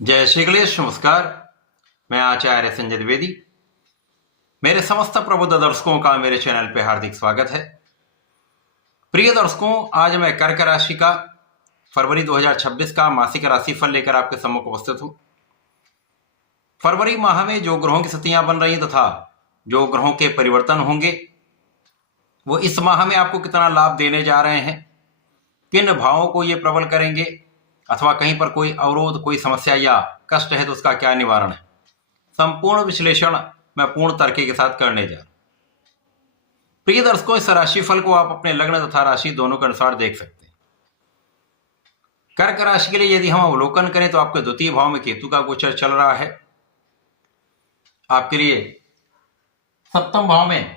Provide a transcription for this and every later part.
जय श्री गणेश। नमस्कार, मैं आचार्य संजय द्विवेदी। मेरे समस्त प्रबुद्ध दर्शकों का मेरे चैनल पे हार्दिक स्वागत है। प्रिय दर्शकों, आज मैं कर्क राशि का फरवरी 2026 का मासिक राशिफल लेकर आपके सम्मुख उपस्थित हूं। फरवरी माह में जो ग्रहों की स्थितियां बन रही तथा जो ग्रहों के परिवर्तन होंगे वो इस माह में आपको कितना लाभ देने जा रहे हैं, किन भावों को ये प्रबल करेंगे, अथवा कहीं पर कोई अवरोध, कोई समस्या या कष्ट है तो उसका क्या निवारण है, संपूर्ण विश्लेषण मैं पूर्ण तर्क के साथ करने जा रहा हूं। प्रिय दर्शकों, इस राशिफल को आप अपने लग्न तथा राशि दोनों के अनुसार देख सकते हैं। कर्क राशि के लिए यदि हम अवलोकन करें तो आपके द्वितीय भाव में केतु का गोचर चल रहा है। आपके लिए सप्तम भाव में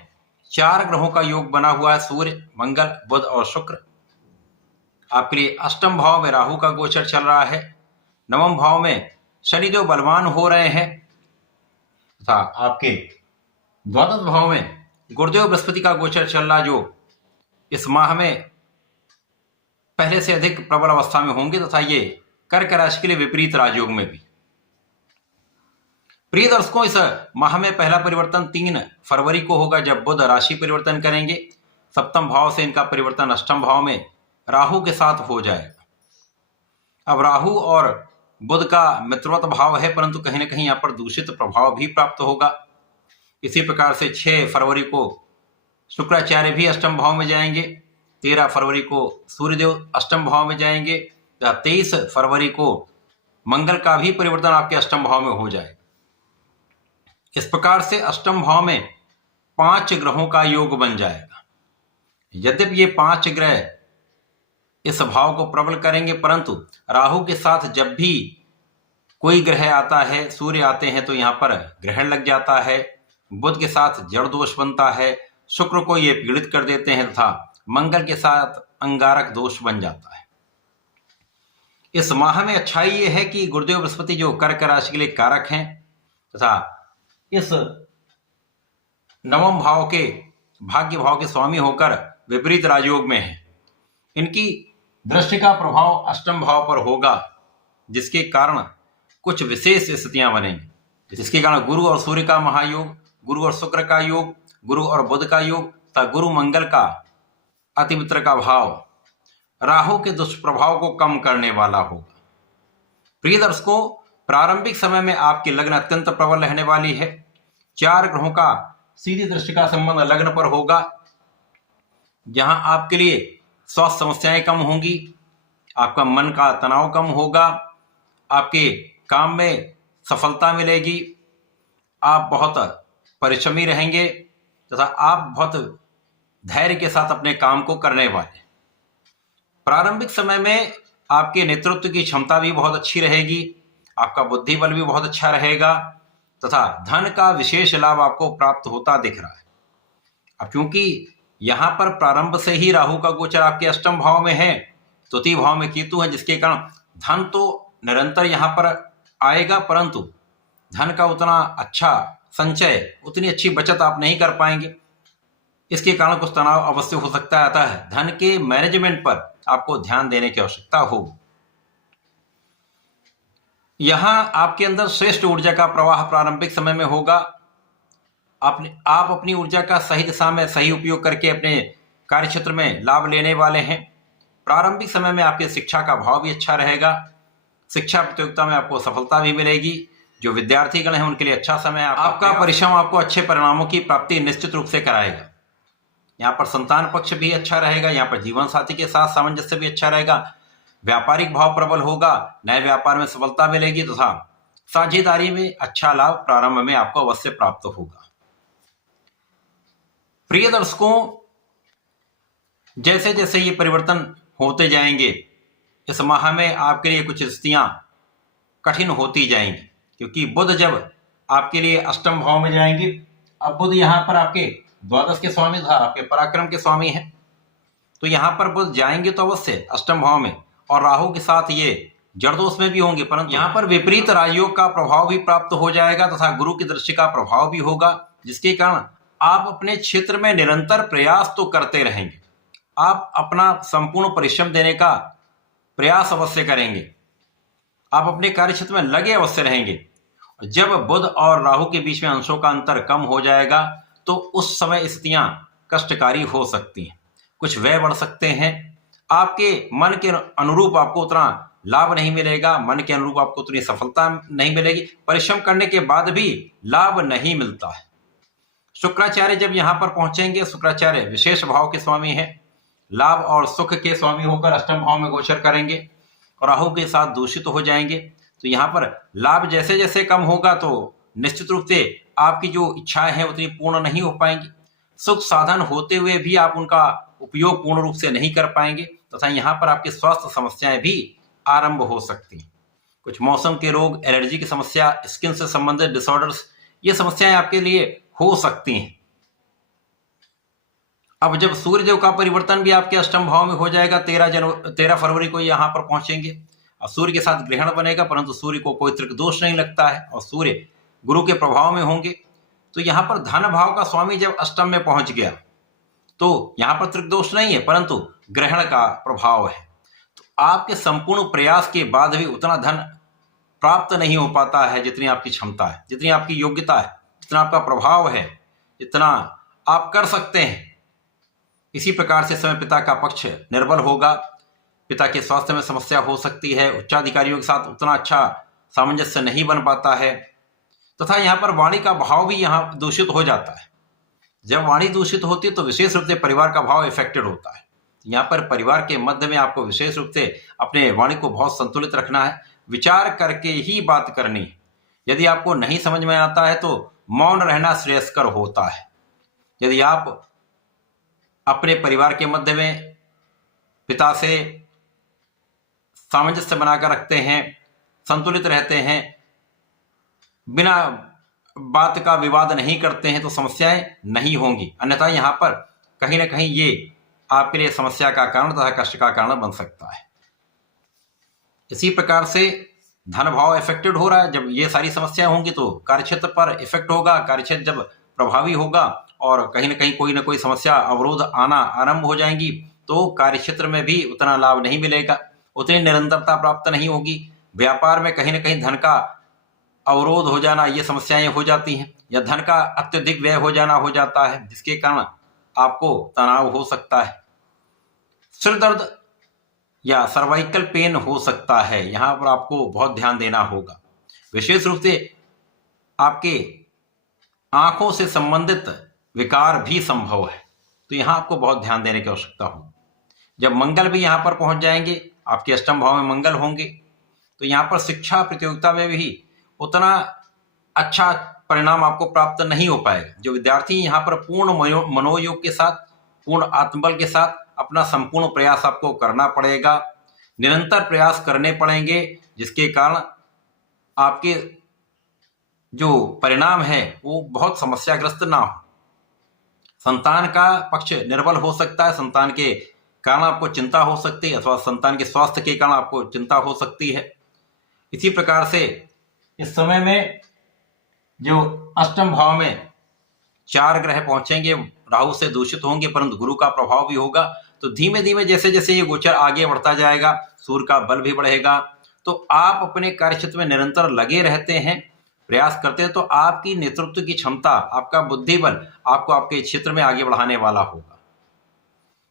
4 ग्रहों का योग बना हुआ है, सूर्य, मंगल, बुध और शुक्र। आपके लिए अष्टम भाव में राहु का गोचर चल रहा है। नवम भाव में शनिदेव बलवान हो रहे हैं तथा आपके द्वादश भाव में गुरुदेव बृहस्पति का गोचर चल रहा, जो इस माह में पहले से अधिक प्रबल अवस्था में होंगे तथा ये कर्क राशि के लिए विपरीत राजयोग में भी। प्रिय दर्शकों, इस माह में पहला परिवर्तन 3 फरवरी को होगा, जब बुध राशि परिवर्तन करेंगे। सप्तम भाव से इनका परिवर्तन अष्टम भाव में राहु के साथ हो जाएगा। अब राहु और बुध का मित्रवत भाव है, परंतु कहीं ना कहीं यहाँ पर दूषित प्रभाव भी प्राप्त होगा। इसी प्रकार से 6 फरवरी को शुक्राचार्य भी अष्टम भाव में जाएंगे। 13 फरवरी को सूर्यदेव अष्टम भाव में जाएंगे। 23 फरवरी को मंगल का भी परिवर्तन आपके अष्टम भाव में हो जाएगा। इस प्रकार से अष्टम भाव में 5 ग्रहों का योग बन जाएगा। यद्यपि ये 5 ग्रह इस भाव को प्रबल करेंगे, परंतु राहु के साथ जब भी कोई ग्रह आता है, सूर्य आते हैं, तो यहाँ पर ग्रहण लग जाता है। बुध के साथ जड़ दोष बनता है, शुक्र को ये पीड़ित कर देते हैं तथा मंगल के साथ अंगारक दोष बन जाता है। इस माह में अच्छाई ये है कि गुरुदेव बृहस्पति जो कर्क राशि के लिए कारक हैं तथा इस नवम भाव के भाग्य भाव के स्वामी होकर विपरीत राजयोग में है। इनकी दृष्टि का प्रभाव अष्टम भाव पर होगा, जिसके कारण कुछ विशेष स्थितियां बनेंगी, जिसके कारण गुरु और सूर्य का महायोग, गुरु और शुक्र का योग, गुरु और बुध का योग तथा गुरु मंगल का अतिमित्र का भाव राहु के दुष्प्रभाव को कम करने वाला होगा। प्रिय दर्शकों, प्रारंभिक समय में आपकी लग्न अत्यंत प्रबल रहने वाली है। 4 ग्रहों का सीधी दृष्टि का संबंध लग्न पर होगा, जहां आपके लिए स्वास्थ्य समस्याएं कम होंगी, आपका मन का तनाव कम होगा, आपके काम में सफलता मिलेगी, आप बहुत परिश्रमी रहेंगे तथा आप बहुत धैर्य के साथ अपने काम को करने वाले। प्रारंभिक समय में आपके नेतृत्व की क्षमता भी बहुत अच्छी रहेगी, आपका बुद्धि बल भी बहुत अच्छा रहेगा तथा धन का विशेष लाभ आपको प्राप्त होता दिख रहा है। अब क्योंकि यहां पर प्रारंभ से ही राहु का गोचर आपके अष्टम भाव में है, तृतीय भाव में केतु है, जिसके कारण धन तो निरंतर यहां पर आएगा, परंतु धन का उतना अच्छा संचय, उतनी अच्छी बचत आप नहीं कर पाएंगे। इसके कारण कुछ तनाव अवश्य हो सकता है। धन के मैनेजमेंट पर आपको ध्यान देने की आवश्यकता होगी। यहां आपके अंदर श्रेष्ठ ऊर्जा का प्रवाह प्रारंभिक समय में होगा। आप अपनी ऊर्जा का सही दिशा में सही उपयोग करके अपने कार्य क्षेत्र में लाभ लेने वाले हैं। प्रारंभिक समय में आपके शिक्षा का भाव भी अच्छा रहेगा। शिक्षा प्रतियोगिता में आपको सफलता भी मिलेगी। जो विद्यार्थीगण हैं उनके लिए अच्छा समय है। आपका परिश्रम आपको अच्छे परिणामों की प्राप्ति निश्चित रूप से कराएगा। यहाँ पर संतान पक्ष भी अच्छा रहेगा। यहाँ पर जीवन साथी के साथ सामंजस्य भी अच्छा रहेगा। व्यापारिक भाव प्रबल होगा, नए व्यापार में सफलता मिलेगी तथा साझेदारी में अच्छा लाभ प्रारंभ में आपको अवश्य प्राप्त होगा। प्रिय दर्शकों, जैसे जैसे ये परिवर्तन होते जाएंगे, इस माह में आपके लिए कुछ स्थितियां कठिन होती जाएंगी, क्योंकि बुध जब आपके लिए अष्टम भाव में जाएंगे, अब बुध यहां पर आपके द्वादश के स्वामी तथा आपके पराक्रम के स्वामी हैं, तो यहां पर बुध जाएंगे तो अवश्य अष्टम भाव में, और राहु के साथ ये जड़दोष में भी होंगे, परंतु यहां पर विपरीत राजयोग का प्रभाव भी प्राप्त हो जाएगा तथा गुरु की दृष्टि का प्रभाव भी होगा, जिसके कारण आप अपने क्षेत्र में निरंतर प्रयास तो करते रहेंगे। आप अपना संपूर्ण परिश्रम देने का प्रयास अवश्य करेंगे। आप अपने कार्य क्षेत्र में लगे अवश्य रहेंगे। जब बुध और राहु के बीच में अंशों का अंतर कम हो जाएगा तो उस समय स्थितियां कष्टकारी हो सकती हैं, कुछ व्यय बढ़ सकते हैं, आपके मन के अनुरूप आपको उतना लाभ नहीं मिलेगा, मन के अनुरूप आपको उतनी सफलता नहीं मिलेगी, परिश्रम करने के बाद भी लाभ नहीं मिलता है। शुक्राचार्य जब यहां पर पहुंचेंगे, शुक्राचार्य विशेष भाव के स्वामी हैं, लाभ और सुख के स्वामी होकर अष्टम भाव में गोचर करेंगे और राहु के साथ दूषित हो जाएंगे। तो यहाँ पर लाभ जैसे जैसे कम होगा तो निश्चित रूप से आपकी जो इच्छाएं हैं उतनी पूर्ण नहीं हो पाएंगी, सुख साधन होते हुए भी आप उनका उपयोग पूर्ण रूप से नहीं कर पाएंगे तथा यहाँ पर आपकी स्वास्थ्य समस्याएं भी आरंभ हो सकती हैं। कुछ मौसम के रोग, एलर्जी की समस्या, स्किन से संबंधित डिसऑर्डर्स, ये समस्याएं आपके लिए हो सकती हैं। अब जब सूर्य देव का परिवर्तन भी आपके अष्टम भाव में हो जाएगा, 13 फरवरी को यहाँ पर पहुंचेंगे और सूर्य के साथ ग्रहण बनेगा, परंतु सूर्य को कोई त्रिक दोष नहीं लगता है और सूर्य गुरु के प्रभाव में होंगे। तो यहाँ पर धन भाव का स्वामी जब अष्टम में पहुंच गया तो यहाँ पर त्रिक दोष नहीं है, परंतु ग्रहण का प्रभाव है। तो आपके संपूर्ण प्रयास के बाद भी उतना धन प्राप्त नहीं हो पाता है जितनी आपकी क्षमता है, जितनी आपकी योग्यता है, जितना आपका प्रभाव है, जितना आप कर सकते हैं। इसी प्रकार से समय पिता का पक्ष निर्बल होगा, पिता के स्वास्थ्य में समस्या हो सकती है, उच्चाधिकारियों के साथ उतना अच्छा सामंजस्य नहीं बन पाता है तथा यहाँ पर वाणी का भाव भी यहाँ दूषित हो जाता है। जब वाणी दूषित होती है तो विशेष रूप से परिवार का भाव इफेक्टेड होता है। यहाँ पर परिवार के मध्य में आपको विशेष रूप से अपने वाणी को बहुत संतुलित रखना है, विचार करके ही बात करनी है। यदि आपको नहीं समझ में आता है तो मौन रहना श्रेयस्कर होता है। यदि आप अपने परिवार के मध्य में पिता से सामंजस्य बनाकर रखते हैं, संतुलित रहते हैं, बिना बात का विवाद नहीं करते हैं तो समस्याएं नहीं होंगी, अन्यथा यहाँ पर कहीं ना कहीं ये आपके लिए समस्या का कारण तथा कष्ट का कारण बन सकता है। इसी प्रकार से धन भाव इफेक्टेड हो रहा है। जब ये सारी समस्याएं होंगी तो कार्यक्षेत्र पर इफेक्ट होगा, कार्यक्षेत्र जब प्रभावी होगा और कहीं ना कोई समस्या अवरोध आना आरंभ हो जाएंगी तो कार्यक्षेत्र में भी उतना लाभ नहीं मिलेगा, उतनी निरंतरता प्राप्त नहीं होगी। व्यापार में कहीं ना कहीं धन का अवरोध हो जाना, ये समस्याएं हो जाती हैं, या धन का अत्यधिक व्यय हो जाना हो जाता है, जिसके कारण आपको तनाव हो सकता है, सिर दर्द या सर्वाइकल पेन हो सकता है। यहाँ पर आपको बहुत ध्यान देना होगा। विशेष रूप से आपके आंखों से संबंधित विकार भी संभव है, तो यहाँ आपको बहुत ध्यान देने की आवश्यकता होगी। जब मंगल भी यहाँ पर पहुंच जाएंगे, आपके अष्टम भाव में मंगल होंगे, तो यहाँ पर शिक्षा प्रतियोगिता में भी उतना अच्छा परिणाम आपको प्राप्त नहीं हो पाएगा। जो विद्यार्थी यहाँ पर पूर्ण मनोयोग के साथ, पूर्ण आत्मबल के साथ अपना संपूर्ण प्रयास आपको करना पड़ेगा, निरंतर प्रयास करने पड़ेंगे, जिसके कारण आपके जो परिणाम है वो बहुत समस्याग्रस्त ना हो। संतान का पक्ष निर्बल हो सकता है, संतान के कारण आपको चिंता हो सकती है अथवा संतान के स्वास्थ्य के कारण आपको चिंता हो सकती है। इसी प्रकार से इस समय में जो अष्टम भाव में 4 ग्रह पहुंचेंगे, राहु से दूषित होंगे, परंतु गुरु का प्रभाव भी होगा। तो धीमे धीमे जैसे जैसे ये गोचर आगे बढ़ता जाएगा, सूर्य का बल भी बढ़ेगा, तो आप अपने कार्यक्षेत्र में निरंतर लगे रहते हैं, प्रयास करते हैं, तो आपकी नेतृत्व की क्षमता, आपका बुद्धि बल आपको आपके क्षेत्र में आगे बढ़ाने वाला होगा।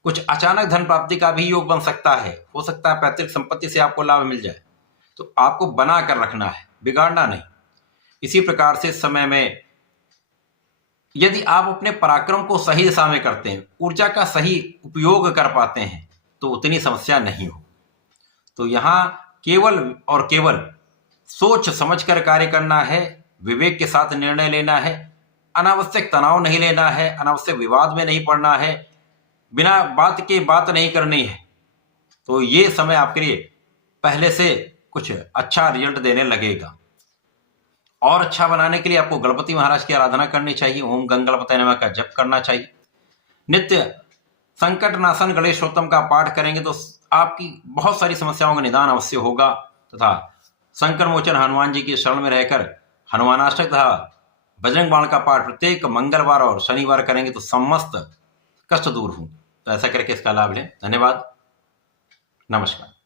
कुछ अचानक धन प्राप्ति का भी योग बन सकता है, हो सकता है पैतृक संपत्ति से आपको लाभ मिल जाए, तो आपको बना कर रखना है, बिगाड़ना नहीं। इसी प्रकार से समय में यदि आप अपने पराक्रम को सही दिशा में करते हैं, ऊर्जा का सही उपयोग कर पाते हैं, तो उतनी समस्या नहीं हो। तो यहाँ केवल और केवल सोच समझ कर कार्य करना है, विवेक के साथ निर्णय लेना है, अनावश्यक तनाव नहीं लेना है, अनावश्यक विवाद में नहीं पड़ना है, बिना बात के बात नहीं करनी है। तो ये समय आपके लिए पहले से कुछ अच्छा रिजल्ट देने लगेगा। और अच्छा बनाने के लिए आपको गणपति महाराज की आराधना करनी चाहिए, ओम गंगणपतये नमः का जप करना चाहिए। नित्य संकट नाशन गणेशोत्तम का पाठ करेंगे तो आपकी बहुत सारी समस्याओं का निदान अवश्य होगा, तथा संकट मोचन हनुमान जी की शरण में रहकर हनुमानाष्टक तथा बजरंग बाण का पाठ प्रत्येक मंगलवार और शनिवार करेंगे तो समस्त कष्ट दूर हों। तो ऐसा करके इसका लाभ लें। धन्यवाद, नमस्कार।